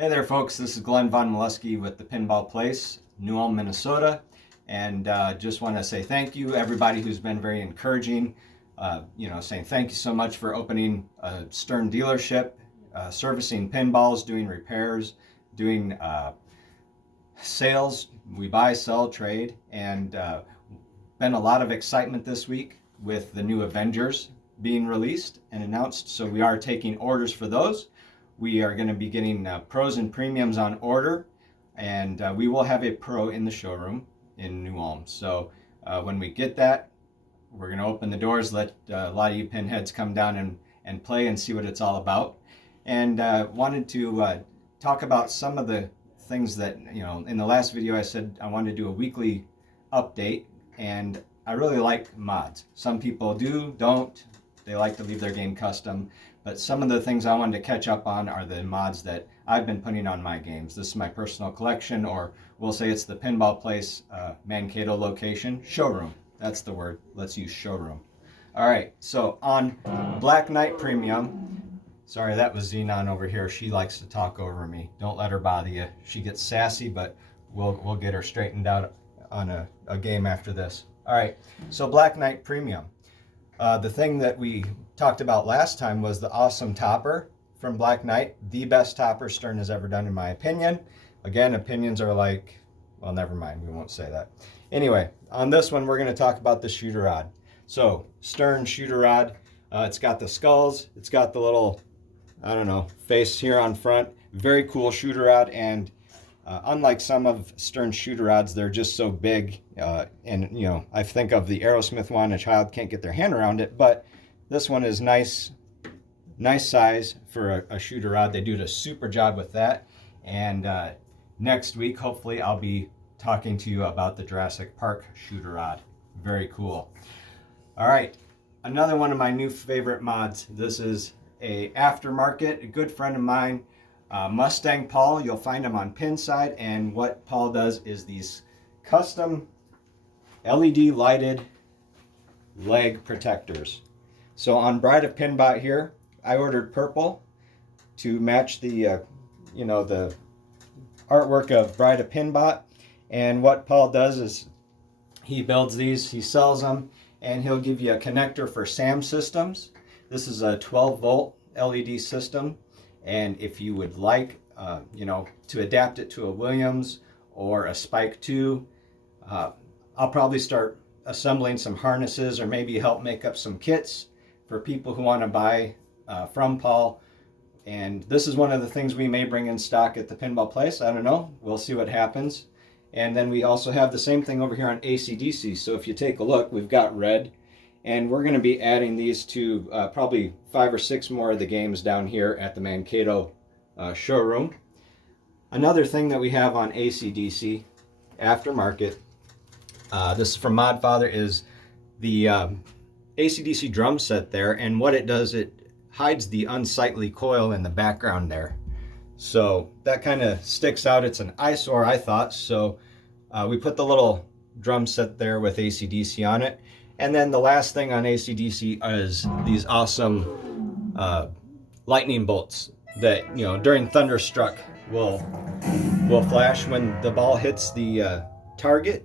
Hey there folks, this is Glenn Von Molesky with the Pinball Place, New Ulm, Minnesota, and just want to say thank you everybody who's been very encouraging, saying thank you so much for opening a Stern dealership, servicing pinballs, doing repairs, doing sales. We buy, sell, trade, and been a lot of excitement this week with the new Avengers being released and announced, so we are taking orders for those. We are going to be getting pros and premiums on order, and we will have a pro in the showroom in New Ulm. So when we get that, we're going to open the doors, let a lot of you pinheads come down and play and see what it's all about. And wanted to talk about some of the things that, in the last video I said I wanted to do a weekly update, and I really like mods. Some people don't. They like to leave their game custom. But some of the things I wanted to catch up on are the mods that I've been putting on my games. This is my personal collection, or we'll say it's the Pinball Place Mankato location. Showroom, that's the word. Let's use showroom. All right, so on Black Knight Premium, sorry, that was Xenon over here. She likes to talk over me. Don't let her bother you. She gets sassy, but we'll get her straightened out on a game after this. All right, so Black Knight Premium. The thing that we talked about last time was the awesome topper from Black Knight, the best topper Stern has ever done in my opinion. Again, opinions are like, well, never mind, we won't say that. Anyway, on this one, we're going to talk about the shooter rod. So, Stern shooter rod, it's got the skulls, it's got the little, face here on front. Very cool shooter rod, and unlike some of Stern's shooter rods, they're just so big, and I think of the Aerosmith one, a child can't get their hand around it, but this one is nice size for a shooter rod. They do a super job with that. And next week, hopefully, I'll be talking to you about the Jurassic Park shooter rod. Very cool. All right, another one of my new favorite mods. This is a aftermarket, a good friend of mine, Mustang Paul. You'll find him on Pinside, and what Paul does is these custom LED lighted leg protectors. So on Bride of Pinbot here, I ordered purple to match the the artwork of Bride of Pinbot. And what Paul does is he builds these, he sells them, and he'll give you a connector for SAM systems. This is a 12-volt LED system, and if you would like, to adapt it to a Williams or a Spike 2, I'll probably start assembling some harnesses or maybe help make up some kits for people who want to buy from Paul. And this is one of the things we may bring in stock at the Pinball Place. I don't know. We'll see what happens. And then we also have the same thing over here on ACDC. So if you take a look, we've got red. And we're going to be adding these to probably 5 or 6 more of the games down here at the Mankato showroom. Another thing that we have on ACDC aftermarket, this is from Modfather, is the ACDC drum set there, and what it does, it hides the unsightly coil in the background there. So that kind of sticks out. It's an eyesore, I thought, so we put the little drum set there with ACDC on it. And then the last thing on ACDC is these awesome lightning bolts that, during Thunderstruck will flash when the ball hits the target.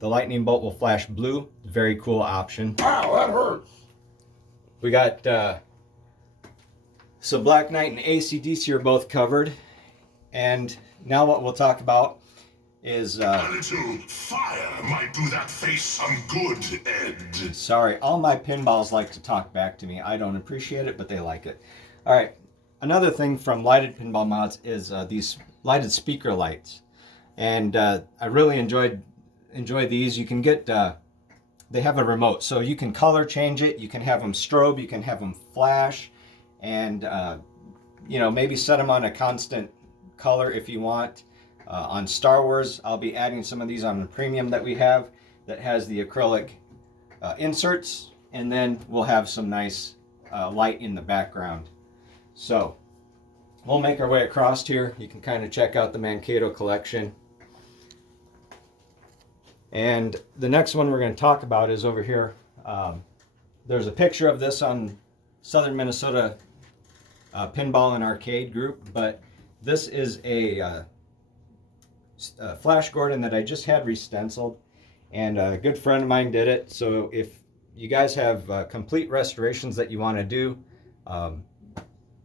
The lightning bolt will flash blue. Very cool option. Wow, that hurts. We got, so Black Knight and ACDC are both covered. And now what we'll talk about is... a little fire might do that face some good, Ed. Sorry, all my pinballs like to talk back to me. I don't appreciate it, but they like it. All right, another thing from Lighted Pinball Mods is these lighted speaker lights. And I really enjoy these. You can get, they have a remote, so you can color change it, you can have them strobe, you can have them flash, and maybe set them on a constant color if you want. On Star Wars, I'll be adding some of these on the premium that we have that has the acrylic inserts, and then we'll have some nice light in the background. So we'll make our way across here. You can kind of check out the Mankato collection. And the next one we're going to talk about is over here. There's a picture of this on Southern Minnesota Pinball and Arcade group, but this is a Flash Gordon that I just had re-stenciled, and a good friend of mine did it. So if you guys have complete restorations that you want to do,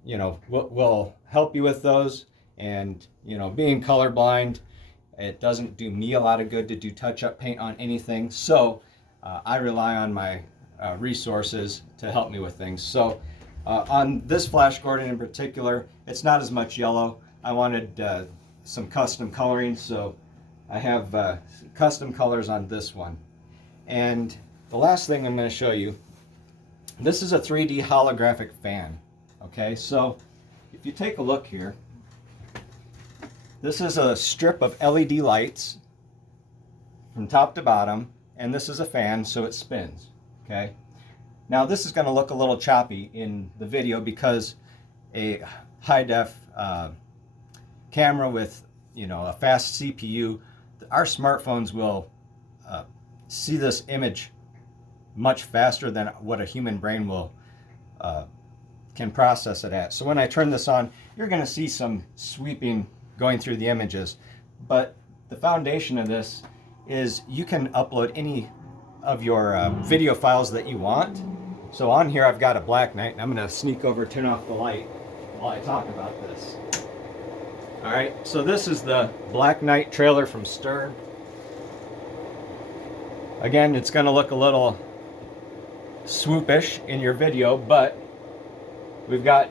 you know, we'll help you with those. And you know, being colorblind, it doesn't do me a lot of good to do touch-up paint on anything. So I rely on my resources to help me with things. So on this Flash Gordon in particular, it's not as much yellow. I wanted some custom coloring, so I have custom colors on this one. And the last thing I'm going to show you, this is a 3D holographic fan. Okay, so if you take a look here, this is a strip of LED lights from top to bottom, and this is a fan, so it spins. Okay, now this is going to look a little choppy in the video because a high def camera with, you know, a fast CPU, our smartphones will see this image much faster than what a human brain will can process it at. So when I turn this on, you're going to see some sweeping going through the images, but the foundation of this is you can upload any of your video files that you want. So on here I've got a black night, and I'm going to sneak over, turn off the light while I talk about this. All right, so this is the Black Knight trailer from Stern. Again, it's going to look a little swoopish in your video, but we've got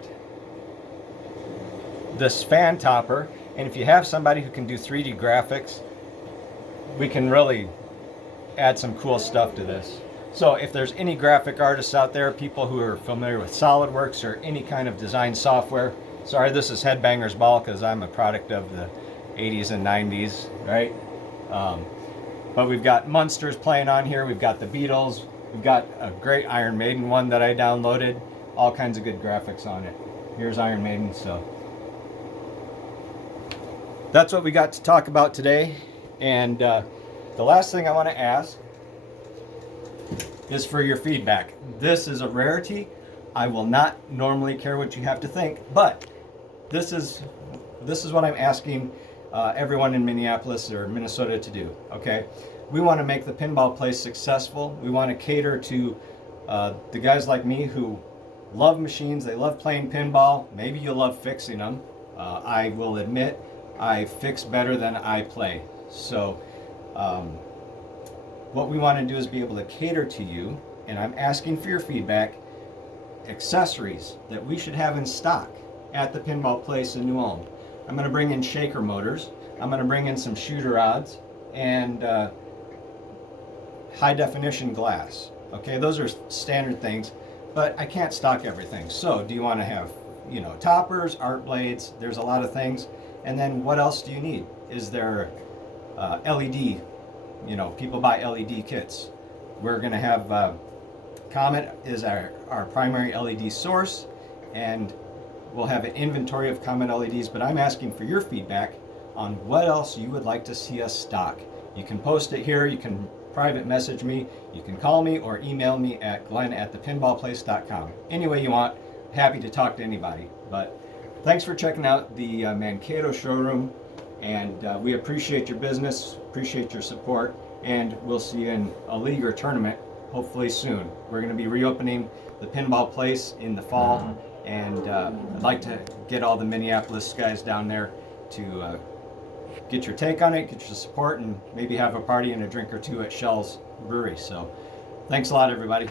this fan topper, and if you have somebody who can do 3D graphics, we can really add some cool stuff to this. So if there's any graphic artists out there, people who are familiar with SolidWorks or any kind of design software, sorry, this is Headbanger's Ball because I'm a product of the 80s and 90s, right? But we've got Munsters playing on here. We've got the Beatles. We've got a great Iron Maiden one that I downloaded. All kinds of good graphics on it. Here's Iron Maiden. So that's what we got to talk about today. And the last thing I want to ask is for your feedback. This is a rarity. I will not normally care what you have to think, but this is what I'm asking everyone in Minneapolis or Minnesota to do. Okay, we want to make the pinball place successful. We want to cater to the guys like me who love machines. They love playing pinball. Maybe you love fixing them. I will admit I fix better than I play. So what we want to do is be able to cater to you, and I'm asking for your feedback. Accessories that we should have in stock at the pinball place in New Ulm. I'm going to bring in shaker motors. I'm going to bring in some shooter rods and high definition glass. Okay, those are standard things, but I can't stock everything. So do you want to have, you know, toppers, art blades? There's a lot of things. And then what else do you need? Is there LED? You know, people buy LED kits. We're going to have Comet is our primary LED source, and we'll have an inventory of Comet LEDs, but I'm asking for your feedback on what else you would like to see us stock. You can post it here, you can private message me, you can call me or email me at glenn@thepinballplace.com. Any way you want, happy to talk to anybody. But thanks for checking out the Mankato showroom, and we appreciate your business, appreciate your support, and we'll see you in a league or tournament hopefully soon. We're going to be reopening the pinball place in the fall, and I'd like to get all the Minneapolis guys down there to get your take on it, get your support, and maybe have a party and a drink or two at Shell's Brewery. So thanks a lot, everybody.